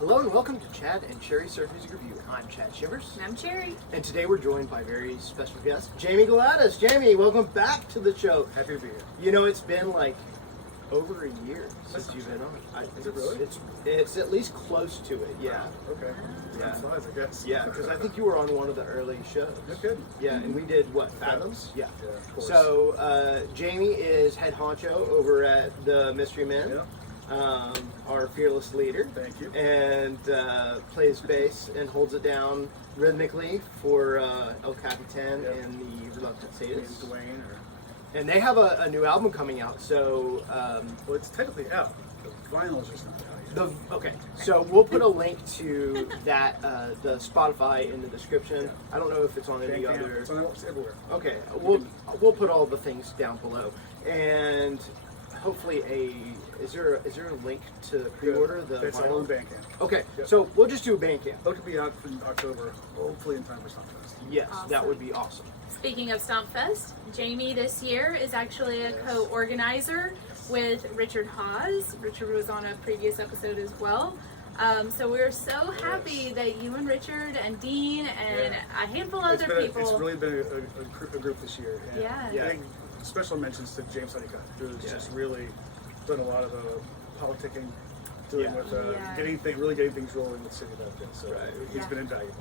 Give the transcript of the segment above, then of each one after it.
Hello and welcome to Chad and Cherry Surf Music Review. I'm Chad Shivers. And I'm Cherry. And today we're joined by very special guest, Jamie Galatas. Jamie, welcome back to the show. Happy to be here. You know, it's been like over a year since you've been on. Is it really? It's at least close to it, yeah. Okay. Yeah. Time flies, I guess. Yeah, because I think you were on one of the early shows. That's good. Yeah, and we did, what, Fathoms? Yeah. Yeah, of course. So, Jamie is head honcho over at the Mystery Men. Yeah. Our fearless leader. Thank you. And plays bass and holds it down rhythmically for El Capitan and the Reluctant Sadists. Dwayne or... And they have a new album coming out, so... well, it's technically out. The vinyl is just not out yet. Okay, so we'll put a link to that, the Spotify in the description. I don't know if it's on any other... It's on everywhere. Okay, we'll put all the things down below. And hopefully is there a link to pre-order the It's vinyl? on Bandcamp. Okay, Yep. so we'll just do a Bandcamp. Book will be out in October, hopefully in time for StompFest. Yes, Awesome. that would be awesome. Speaking of StompFest, Jamie this year is actually a co-organizer with Richard Hawes. Richard was on a previous episode as well. So we're so happy that you and Richard and Dean and a handful of other people. It's really been a group this year. And Yeah. I think special mentions to James Sifaka, who's just really done a lot of politicking, dealing with getting things rolling with City about this. So he's been invaluable,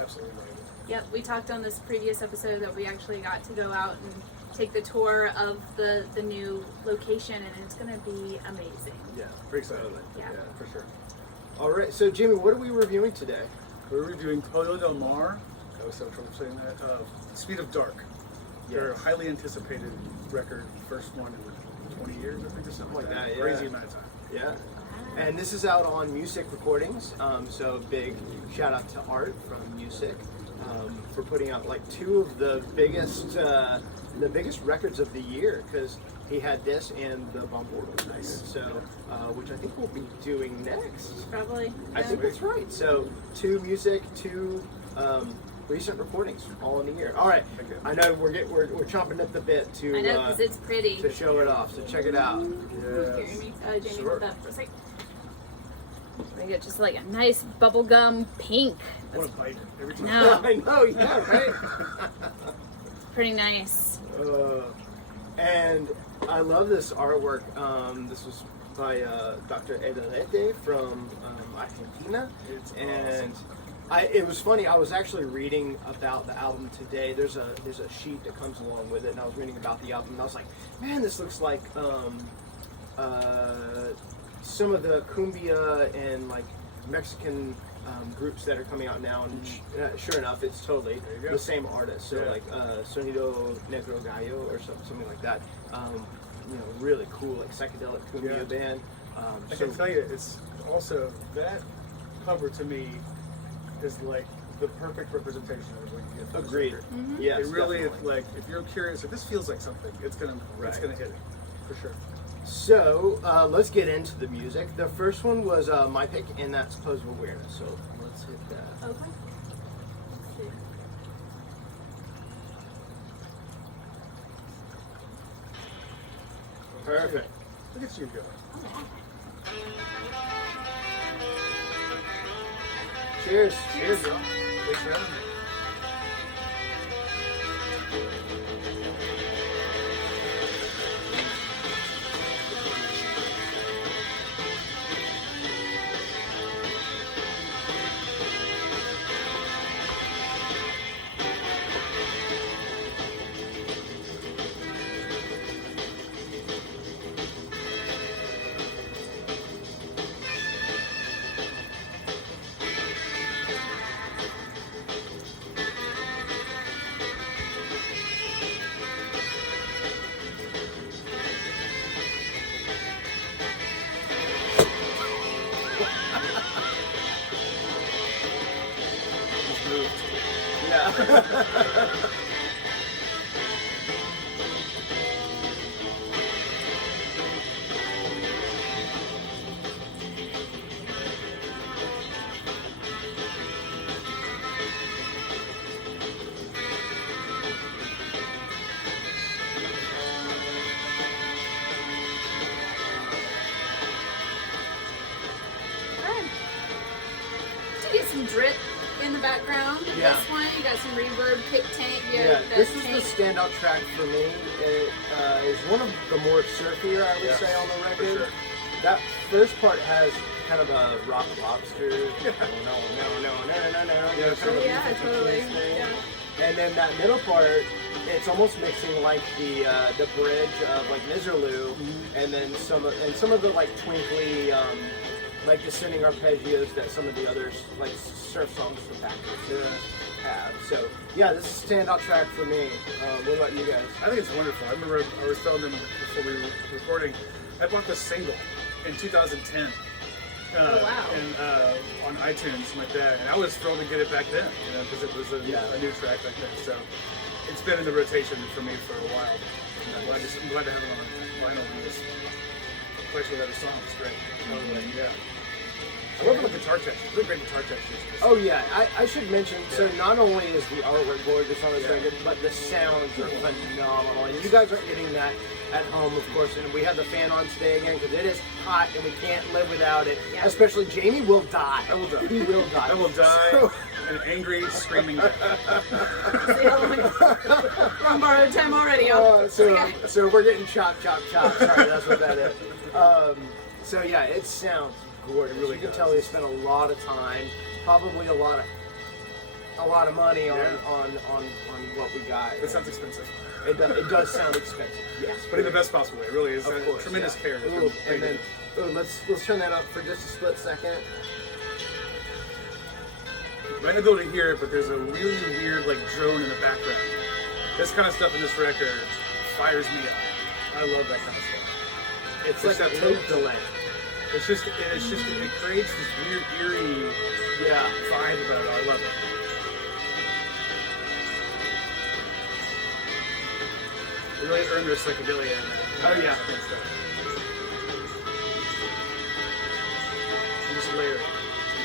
absolutely invaluable. Yep, we talked on this previous episode that we actually got to go out and take the tour of the new location, and it's going to be amazing. Yeah, Very excited. Yeah. For sure. all right, so Jamie, what are we reviewing today? We're reviewing Pollo Del Mar. I was having trouble saying that. Speed of Dark. Their highly anticipated record, first one in 20 years, I think, or something like that. Yeah. Crazy amount of time. Yeah. And this is out on Music Recordings, so big shout out to Art from Music for putting out like two of the biggest records of the year, because he had this and the Bump Order. Nice. So, which I think we'll be doing next. Probably. I think that's right. So, two music, two recent recordings, all in a year. All right. Okay. I know we're chomping at the bit to I know, because it's pretty. to show it off. So check it out. Yes. Jamie, Sure. hold that for a sec. We get just like a nice bubblegum pink. I want to bite it every time. No. I know. Yeah. Right. Pretty nice. And I love this artwork. This was by Dr. Edelete from Argentina. It's And awesome. it was funny. I was actually reading about the album today. There's a sheet that comes along with it, and I was reading about the album, and I was like, man, this looks like some of the cumbia and like Mexican groups that are coming out now. And sure enough, it's totally go. the same artist. So Yeah. like Sonido Negro Gallo or something like that. Really cool, like psychedelic cumbia band. I can tell you, it's also, that cover to me is like the perfect representation of what you get from this Agreed. record. Yes, It really, definitely. like, if you're curious, if this feels like something, it's gonna hit it, for sure. So let's get into the music. The first one was my pick, and that's Pose of Awareness. So let's hit that. Okay. Let's see. Perfect. Look at you go. Cheers. Cheers, girl. Thanks for having me. Yeah. actually get some drip in the background. Yeah. This one, you got some reverb, kick tank. Yeah, this is the standout track for me. It is one of the more surfier, I would say, on the record. Sure. That first part has kind of a rock lobster. No. Yeah, kind of Yeah, a totally. thing. Yeah. And then that middle part, it's almost mixing like the bridge of like Miserlou, and then some of the like twinkly like descending arpeggios that some of the others like surf songs from back have. So yeah, this is a standout track for me. What about you guys? I think it's wonderful. I remember I was telling them before we were recording, I bought this single in 2010. Oh, wow. And on iTunes, like that, and I was thrilled to get it back then, because it was a new track back then. So it's been in the rotation for me for a while. I'm glad to have it on vinyl and just place with other songs. It's great. Yeah. I love the guitar textures. Really great guitar textures. Oh yeah, I should mention, so not only is the artwork gorgeous on this record, but the sounds are phenomenal. And you guys are getting that at home, of course, and we have the fan on today again because it is hot and we can't live without it. Yeah. Especially Jamie will die. I will die. He will die. I will die an angry, screaming death. Wrong borrowed time already. So we're getting chop. Sorry, that's what that is. So yeah, it sounds gorgeous. It really you can does. tell they spent a lot of time, probably a lot of money on what we got. It sounds expensive. It does sound expensive. Yes, But in the best possible way, it really is. Of course, Tremendous yeah. care. Ooh, and then let's turn that up for just a split second. I might not be able to hear it, but there's a really weird like drone in the background. This kind of stuff in this record fires me up. I love that kind of stuff. It's like a tape delay. It creates this weird eerie vibe about it. I love it. They really earned their psychedelia in that. Oh, yeah. Kind of stuff. And just layered.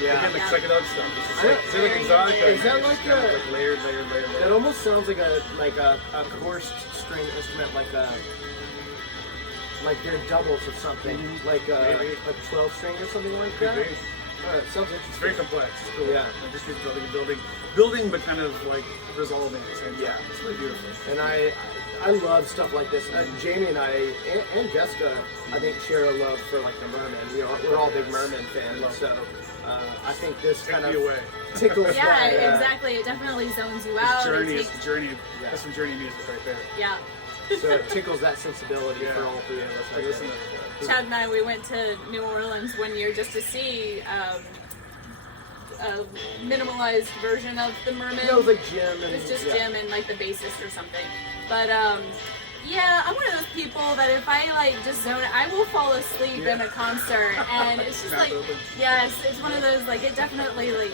Yeah. Again, like psychedelic stuff. I know. Is it like exotic? Is that It's like kind of a- like layered? That almost sounds like a coursed string instrument, like they're doubles of something, like a 12 string or something like that. Could be. Sounds It's very interesting. complex. It's cool. Yeah. Like just building, but kind of like resolving at the same time. Yeah. It's really beautiful. And I love stuff like this. Jamie and I and Jessica, I think, share a love for like the Merman. We're all big Merman fans, so I think this kind of me away. tickles Yeah, that. exactly. It definitely zones you out. It's It takes- journey. Yeah. That's some journey music right there. Yeah. So it tickles that sensibility for all three of us. I Listen think. to Chad and I, we went to New Orleans one year just to see a minimalized version of the Merman. It was like Jim and It's just yeah. Jim and like the bassist or something. But yeah, I'm one of those people that if I like just zone, I will fall asleep in a concert, and it's just like, yes, it's one of those like it definitely like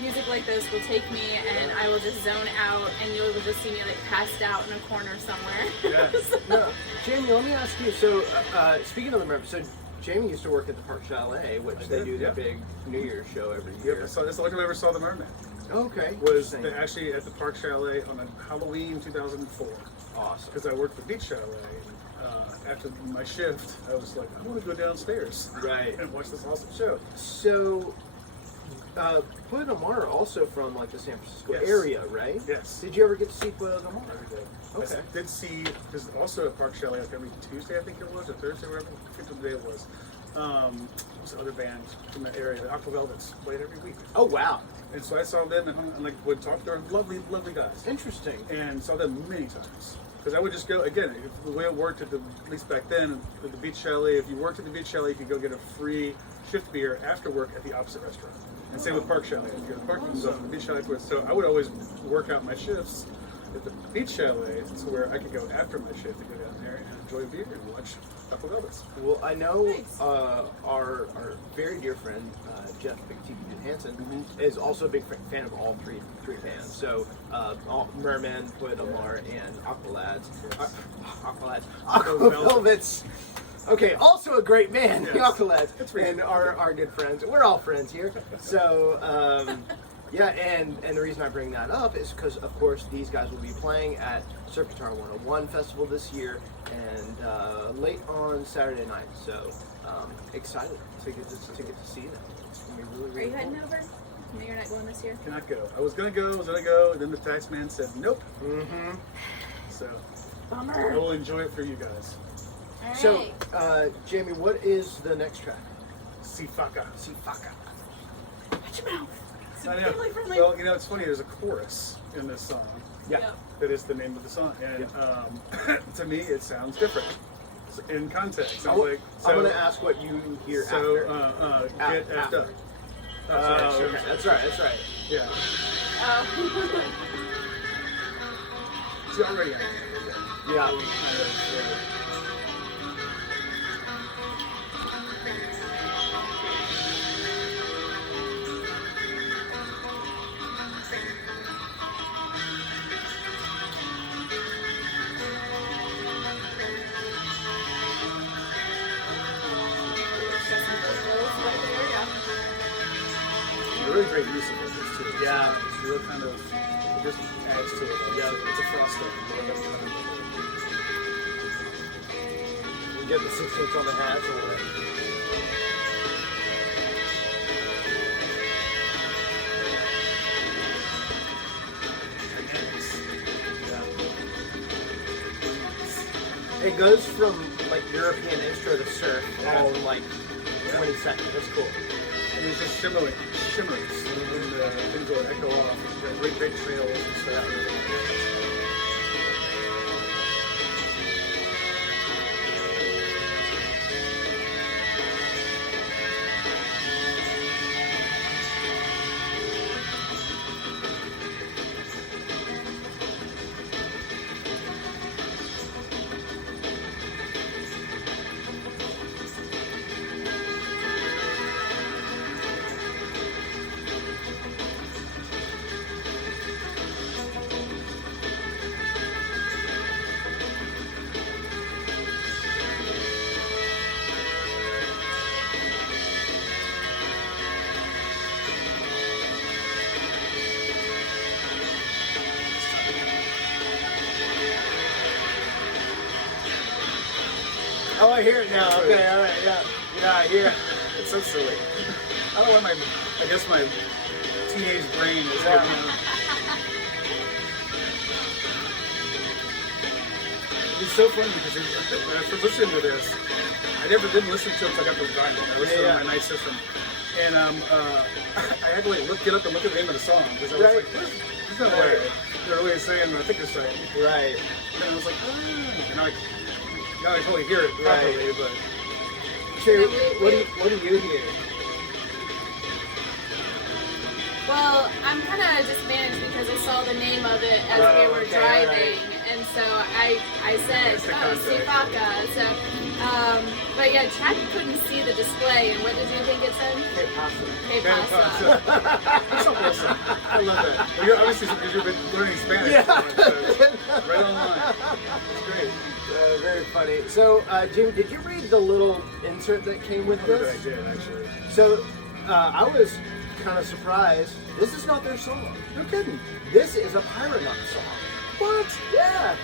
music like this will take me, and I will just zone out, and you will just see me like passed out in a corner somewhere. Yeah. No, Jamie, let me ask you. So speaking of the Merman, so Jamie used to work at the Park Chalet, which they do the big New Year's show every year. Yep, that's the only time I ever saw the Merman. Okay. Was Interesting. actually at the Park Chalet on a Halloween 2004. Awesome. Because I worked the Beach Chalet. After my shift, I was like, I want to go downstairs Right. and watch this awesome show. So, Pollo Del Mar also from like the San Francisco Yes. area, right? Yes. Did you ever get to see Pollo Del Mar? Okay. I did see, because also at Park Chalet, like every Tuesday, I think it was, or Thursday, whatever, I forget what day it was. There was another band from that area, the Aqua Velvets, played every week. Oh wow. And so I saw them and like would talk to them. Lovely, lovely guys. Interesting. And saw them many times. Because I would just go, again, the way it worked, at least back then, at the Beach Chalet, if you worked at the Beach Chalet, you could go get a free shift beer after work at the opposite restaurant. And same with Park Chalet. If you go to the Park, so the Beach Chalet, so I would always work out my shifts at the Beach Chalet, so where I could go after my shift to go down there and enjoy beer and watch Aqua Velvets. Well, I know Nice. our very dear friend Jeff Big TV Hansen is also a big fan of all three bands. So all Merman, Pollo Del Mar, and Aqualads. Aqua Velvets. Okay, also a great band, the Yes. Aqualads, It's and our good friends. We're all friends here. So yeah, and the reason I bring that up is because, of course, these guys will be playing at Surf Guitar 101 Festival this year, and late on Saturday night. So excited to get to see them. It's gonna be really, Are really you heading cool. over? No, you're not going this year? Cannot go. I was gonna go, and then the tax man said nope. Mm-hmm. So, Bummer. I will enjoy it for you guys. All right. So, Jamie, what is the next track? Sifaka. Sifaka. Watch your mouth. It's I know. family friendly. Well, you know, it's funny. There's a chorus in this song. Yeah. That is the name of the song, and to me, it sounds different in context. I'm going to ask what you hear so, after. Get effed after. up. Oh, Okay. That's right. That's right. Yeah. Oh. She already had it. Yeah. Kind of, really great use of vocals too. Yeah. It's real kind of, it just adds to it. Yeah. It's a frosting. You get the 16th on the hat or what? It goes from like European intro to surf all in like 20 seconds. That's cool. And there's just shimmers and things will echo off. Great trails and stuff. Oh, I hear it now. Okay, all right, yeah. Yeah, I hear it. It's so silly. I don't want I guess my teenage brain is Yeah. It's so funny because when I first listened to this, I didn't listen to it until I got to the vinyl. I listened to it on my nice system. And I had to get up and look at the name of the song because I was like, there's no way they're really saying what I think they're saying. Right. And then I was like, and now I totally hear it properly, but... Shay, what do you hear? Well, I'm kind of dismanaged because I saw the name of it as we were driving, and so I said, Sifaka. So, but yeah, Chad couldn't see the display, and what did you think it said? Hey, pasta. Hey, pasta. That's so awesome. I love that. Well, you're obviously because you've been learning Spanish. Yeah. So right on line. It's great. Very funny. So, Jim, did you read the little insert that came with this? I did, actually. So, I was kind of surprised. This is not their song. No kidding. This is a Pirate Knot song. What? Yeah.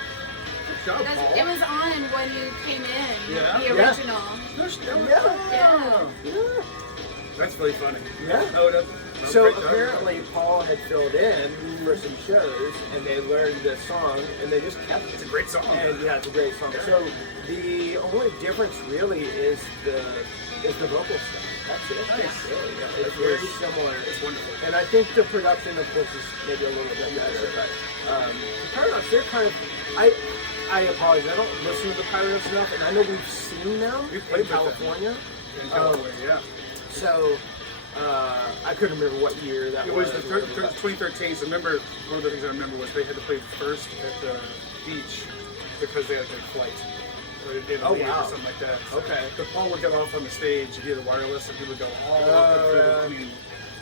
Good job, Paul. It was on when you came in, Yeah? the original. Yeah. That's really funny. Yeah. Oh, no. So apparently Paul had filled in for some shows, and they learned this song, and they just kept it. It's a great song. And yeah, it's a great song. So the only difference really is the vocal stuff. That's it. Nice. Really, yeah. It's very similar. It's wonderful. And I think the production, of course, is maybe a little bit better. But Paradox, they're kind of. I apologize. I don't listen to the Paradox enough, and I know we've seen them We've played in California. In California, yeah. So I couldn't remember what year that It was the 2013. So remember, one of the things I remember was they had to play first at the beach because they had a big flight. Or they did leave or something like that. So Okay. The Paul would get off on the stage, he had the wireless, and he would go all through. I mean,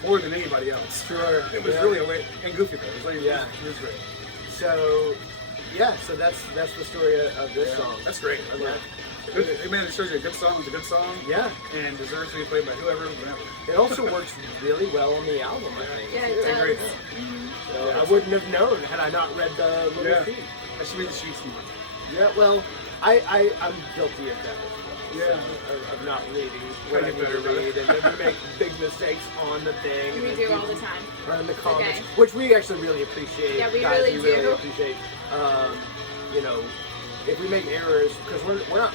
more than anybody else. Sure. It was really and goofy though. It was like, it was great. So so that's the story of this song. That's great. I love it. Good, hey man, it shows you a good song. It's a good song. Yeah. And deserves to be played by whoever, whenever. It also works really well on the album, I think. Yeah, too. it does. Great. So I wouldn't have known had I not read the little sheet. I should read the sheets more. Yeah, well, I'm guilty of that as well. of not reading Try what to I get need to better, read, and then we make big mistakes on the thing. We do all the time. Or in the comments, Okay. which we actually really appreciate. Yeah, we Guys, really really do. appreciate. You know, if we make errors, because we're not,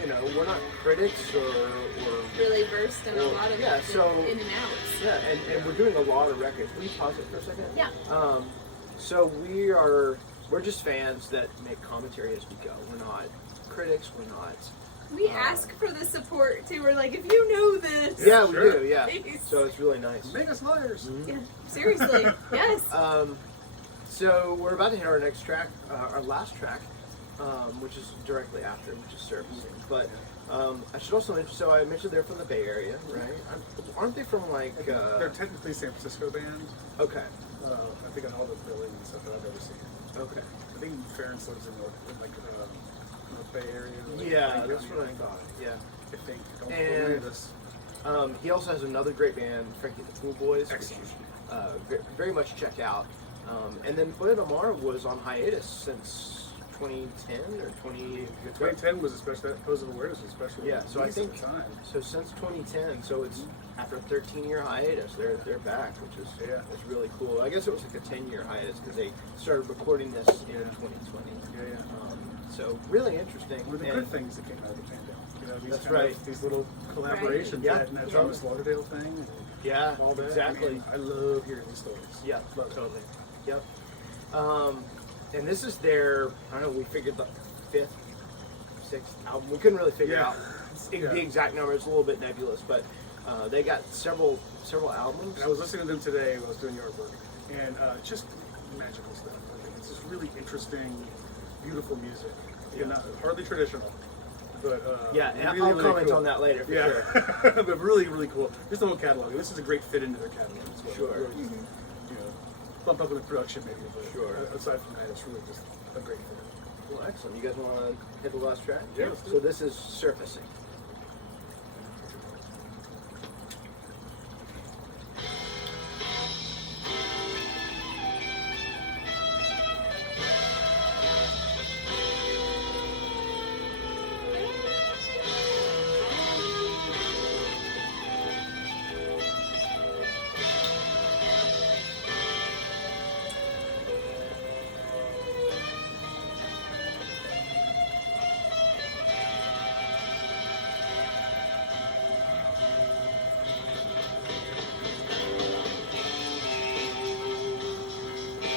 you know, we're not critics or Really versed in a lot of so in and outs. yeah, and we're doing a lot of records. Can you pause it for a second? Yeah. So we're just fans that make commentary as we go. We're not critics. We're not. We ask for the support too. We're like, if you know this. Yeah, we Sure. do. Yeah. Please. So it's really nice. Make us liars. Yeah, seriously. Yes. So we're about to hit our next track, our last track, which is directly after, which is Surfacing. But I should also mention, so I mentioned they're from the Bay Area, right? Aren't they from like... They're technically a San Francisco band. Okay. I think on all the billing and stuff that I've ever seen. Okay. I think Ferentz lives in North Bay Area. Yeah, that's what I thought. Yeah. I think. Don't And- believe this. He also has another great band, Frankie the Pool Boys, which Excellent. very much check out. And then Pollo Del Mar was on hiatus since 2010 or 20... 2010 was especially, that Pose of Awareness was especially Yeah, so I released at think the time. so since 2010. So it's after a 13-year hiatus, they're back, which is it's really cool. I guess it was like a 10-year hiatus because they started recording this in 2020. Yeah. So really interesting. One of the And- good things that came out of the pandemic. You know, these That's kind right. of, these little collaborations, Yeah. that Thomas Lauderdale thing, and Yeah, all that. exactly. I mean, I love hearing these stories. Yeah, Love it. totally. Yep. And this is their, I don't know, we figured the 5th, 6th album. We couldn't really figure Yeah. out Yeah. the exact number. It's a little bit nebulous, but they got several albums. And I was listening to them today while I was doing yard work, and just magical stuff. It's just really interesting, beautiful music. Yeah. Not hardly traditional, but Yeah, and really, I'll really comment cool. on that later for Yeah, sure. but really, really cool. Just the whole catalog. And this is a great fit into their catalog as well. Sure. Really, you know, bump up in the production maybe, but Sure. aside from that, it's really just a great fit. Well, excellent. You guys want to hit the last track? Yeah, let's do So it. this is Surfacing.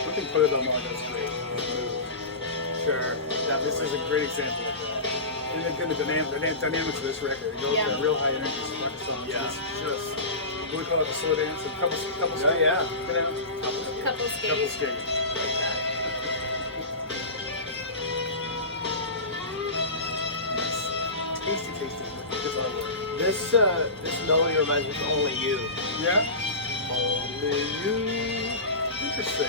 I think Pollo Del Mar does great. Sure. Yeah, this is a great example of that. And then the dynamics of this record, it goes Yeah. to real high energy Sifaka songs. Yeah. It's just, what do we call it, a slow dance? A couple Oh, skate, yeah. you know? Couple Couple skates. skate. Tasty. It's all work. This melody reminds me of Only You. Yeah? Only You. Interesting.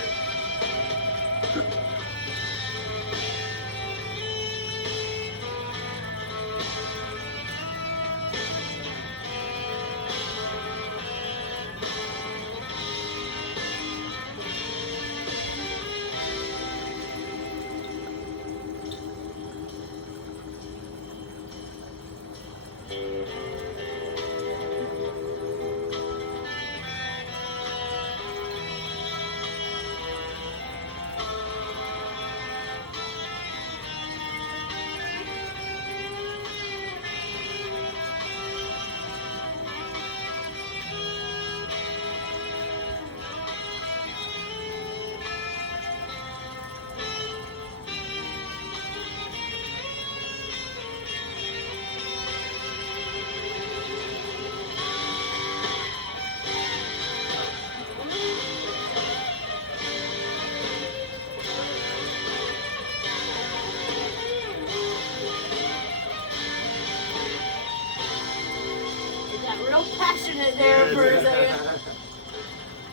We got real passionate there for a second.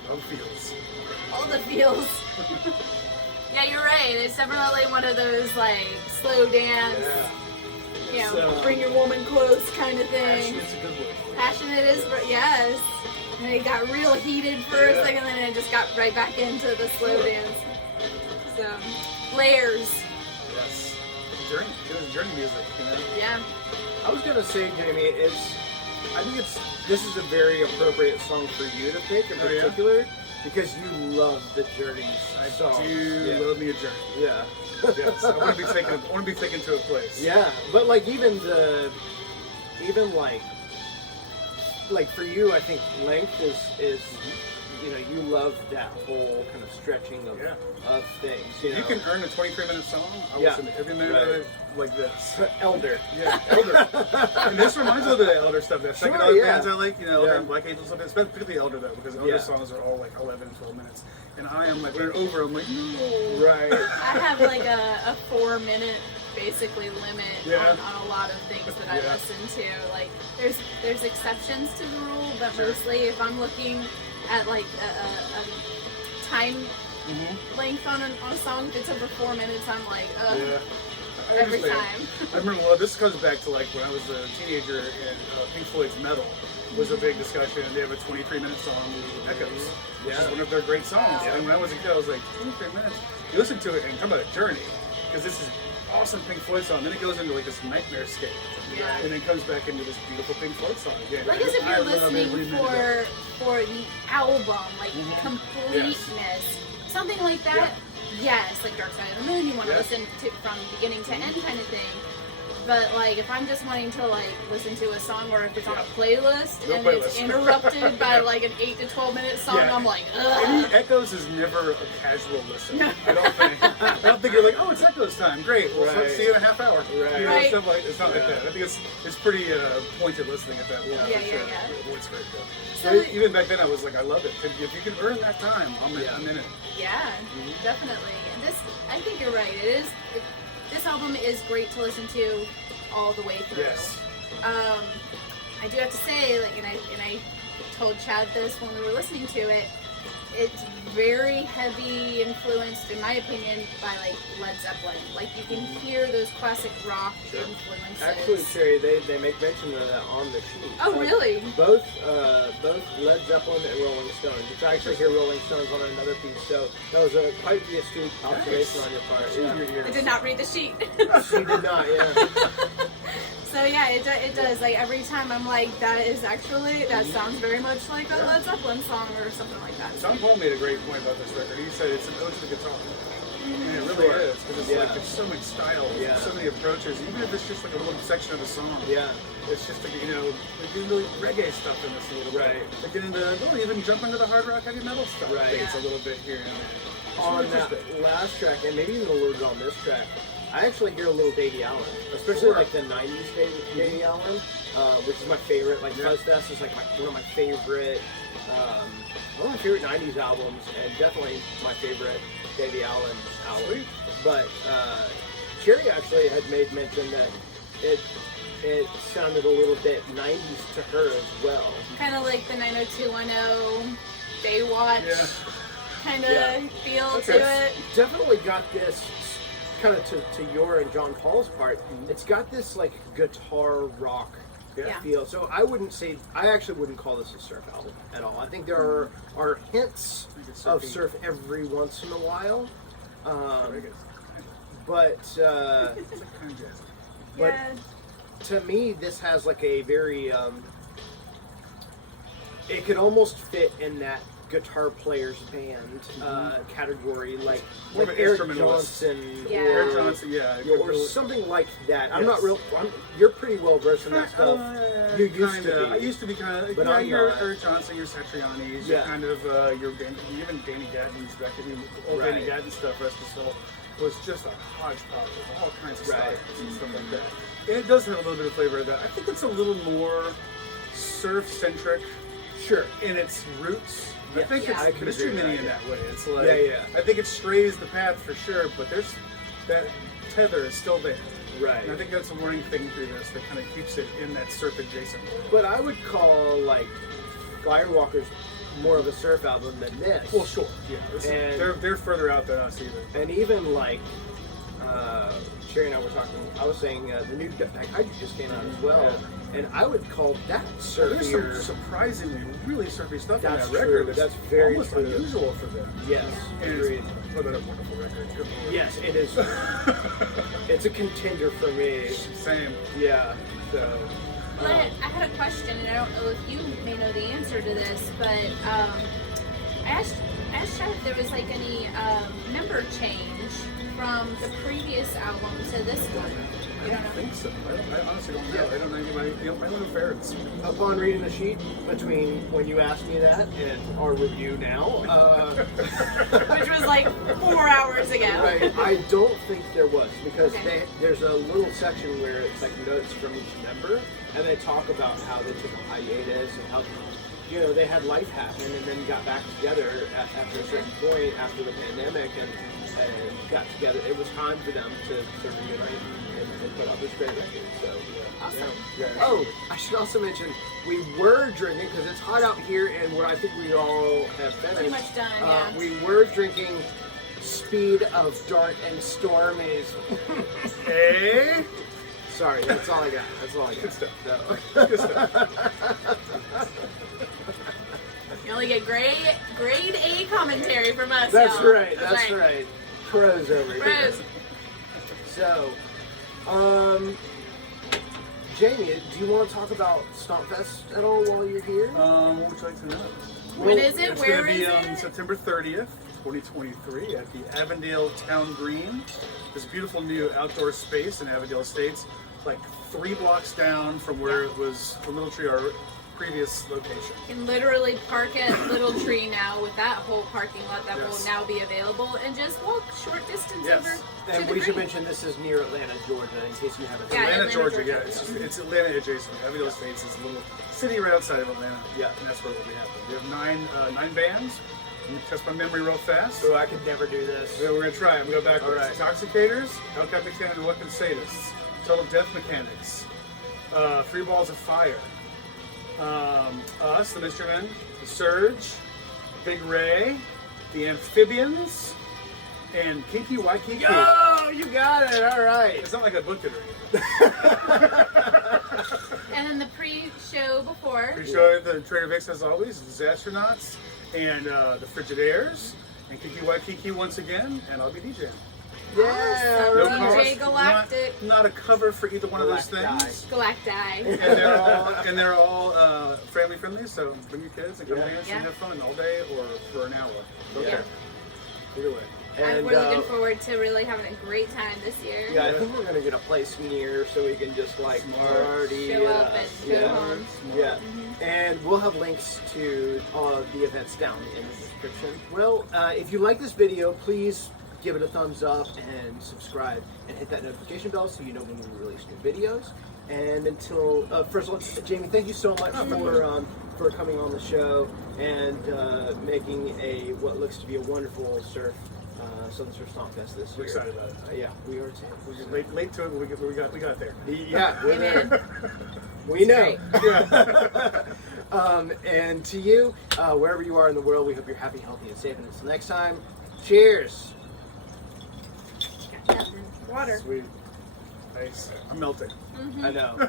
Love feels. All the feels. Yeah, you're right. It's definitely one of those like slow dance, you know, So- bring your woman close kind of thing. It's a good word. Passionate is, yes. And it got real heated for a second, then it just got right back into the slow dance. So, layers. Yes. Journey. It was journey music, you know? Yeah. I was gonna say, Jamie, this is a very appropriate song for you to pick in particular because you love the Journey's songs. I do love me a Journey. Yeah. Yes, I want to be taken to a place. Yeah, but like even like for you, I think length is you love that whole kind of stretching of things. You can earn a 23-minute song. I listen to every minute of it like this. Elder. Yeah, Elder. And this reminds me of the Elder stuff. That psychedelic bands I like, Elder and Black Angel stuff. It's particularly Elder though, because Elder songs are all like 11, 12 minutes. And I am like, when they're over, I'm like, no. Right. I have like a 4-minute basically limit on a lot of things that I listen to. Like there's exceptions to the rule, but mostly if I'm looking at like a time length on a song, if it's over 4 minutes, I'm like, every time. I remember, this comes back to like when I was a teenager and Pink Floyd's Metal was a big discussion, and they have a 23-minute song, Echoes. Which is one of their great songs. And when I was a kid, I was like, 23 minutes? You listen to it and talk about a journey, because this is awesome Pink Floyd song. Then it goes into like this nightmare scape. Yeah. And then comes back into this beautiful Pink Floyd song again. Like as if you're listening for the album, like completeness. Something like that. Yes, like Dark Side of the Moon, you want to listen to from beginning to end kind of thing. But like if I'm just wanting to like listen to a song, or if it's on a playlist it's interrupted by like an 8 to 12 minute song, I'm like, ugh. Any Echoes is never a casual listen. I don't think you're like, oh, it's Echoes time, great. Well, see you in a half hour. Right. Stuff like, it's not like that. I think it's pretty pointed listening at that point. Yeah. It's great though. So even back then, I was like, I love it. If you can earn that time, I'm in it. Yeah, definitely. And this, I think you're right. This album is great to listen to all the way through. Yes. I do have to say, like, and I told Chad this when we were listening to it. It's very heavy influenced, in my opinion, by like Led Zeppelin. Like you can hear those classic rock influences. Actually, Sherry, they make mention of that on the sheet. Oh, like, really? Both Led Zeppelin and Rolling Stones. Which I actually hear Rolling Stones on another piece. So that was quite the astute observation on your part. I did not read the sheet. She did not. Yeah. So yeah, it does. Like every time I'm like, that sounds very much like a Led Zeppelin song or something like that. John Paul made a great point about this record. He said it's an ode to the guitar. And it really is, because it's like there's so many styles, so many approaches. Even if it's just like a little section of a song, it's just like, they do really reggae stuff in this a little bit. They get into, even jump into the hard rock, heavy metal stuff. I think it's a little bit here and there. On that last track, and maybe even a little bit on this track, I actually hear a little Davey Allen, especially like the 90s Davey Allen, which is my favorite. Like Fuzzfest is like one of my favorite 90s albums, and definitely my favorite Davey Allen album. But Cherry actually had made mention that it sounded a little bit 90s to her as well. Kind of like the 90210 Baywatch kind of feel to it. Definitely got this. Kind of to your and John Paul's part, it's got this like guitar rock feel. So I actually wouldn't call this a surf album at all. I think there are hints of surf every once in a while, but to me this has like a very it could almost fit in that guitar player's band category, like Eric Johnson, or something like that. I'm not real. You're pretty well versed in that stuff. You used to be. I used to be kind of. But you're Eric Johnson, you're Satriani's, you're kind of even Danny Gatton's record, Danny Gatton stuff. Rest of Soul was just a hodgepodge of all kinds of styles and stuff like that. And it does have a little bit of flavor of that. I think it's a little more surf centric, in its roots. I think it's Mystery Mini in that way. It's like, I think it strays the path for sure, but there's that tether is still there. Right. And I think that's a running thing through this that kind of keeps it in that surf adjacent world. But I would call like Firewalkers more of a surf album than this. Well, sure. Yeah. They're further out than us even. And even like Sherry and I were talking. I was saying the new Hydra just came out as well. and I would call that There's some surfier. surprisingly really surfy stuff on That's that true. record. That's very almost true. unusual for them. Yes, And agreed. it's a wonderful record. Good Lord. Yes, it is. It's a contender for me. Same. Yeah. So. Well, I had a question, and I don't know if you may know the answer to this, but I asked Chad if there was like any member change from the previous album to this one. I don't think so. I honestly don't know. I don't know anybody. I don't know ferrets. Upon reading the sheet between when you asked me that and our review now, Which was like 4 hours ago. right, I don't think there was because Okay. there's a little section where it's like notes from each member, and they talk about how they took a hiatus and how they had life happen and then got back together after a certain point after the pandemic and got together. It was time for them to reunite and put out this great record. So Awesome. yeah. Oh, I should also mention we were drinking because it's hot out here, and what I think we all have finished. Pretty much done, yeah. We were drinking Speed of Dark and Stormy's. Hey. Sorry, that's all I got. That's all I got. Good stuff. So. Good stuff. You only get grade A commentary from us. That's y'all. right. That's right. Pros over here. Pros. So, Jamie, do you want to talk about StompFest at all while you're here? What would you like to know? When is it? It's Where going to be is on it? September 30th, 2023 at the Avondale Town Green. This beautiful new outdoor space in Avondale Estates, like 3 blocks down from where it was the Little Tree, our previous location. You can literally park at Little Tree now with that whole parking lot that Yes. will now be available and just walk short distance Yes. over to And the we should green. mention this is near Atlanta, Georgia, in case you haven't. Yeah, Atlanta, Atlanta, Georgia, Georgia. yeah. It's Atlanta adjacent. Avondale Estates is a little city right outside of Atlanta. Yeah. And that's where we'll be happening. We have 9 bands. I'm going to test my memory real fast. So I could never do this. We're going to try. I'm going to go backwards. All right. Intoxicators, El Capitan the Reluctant Sadists, Total Death Mechanics, 3 Balls of Fire, us, the Mystery Men, the Surge, Big Ray, the Amphibians, and Kinky Waikiki. Oh, you got it. All right. It's not like I booked it or anything. And then the pre-show before. We show the Trader Vic's as always, the Astronauts, and the Frigidairs, and Kinky Waikiki once again, and I'll be DJing. Yeah. Awesome. No DJ cost, Galactic. Not a cover for either one of those Galacti. things. Galacti. And they're all family friendly, so bring your kids and come Yeah. dance Yeah. and have fun all day or for an hour. Okay. Yeah. Either way. And, We're looking forward to really having a great time this year. Yeah, I think we're gonna get a place near so we can just like Smart. party. Show up and go yeah. home. Yeah, and we'll have links to all of the events down in the description. Well, if you like this video, please give it a thumbs up and subscribe and hit that notification bell so you know when we release new videos. And until first of all, Jamie, thank you so much for coming on the show and making what looks to be a wonderful Southern Surf StompFest this year. We're excited about it. Yeah, we are too. We're late to it, but we got there. Yeah, we're Amen. there. We know. Yeah. And to you, wherever you are in the world, we hope you're happy, healthy, and safe. And until next time, cheers. Got nothing. Water. Sweet. Nice. I'm melting. I know.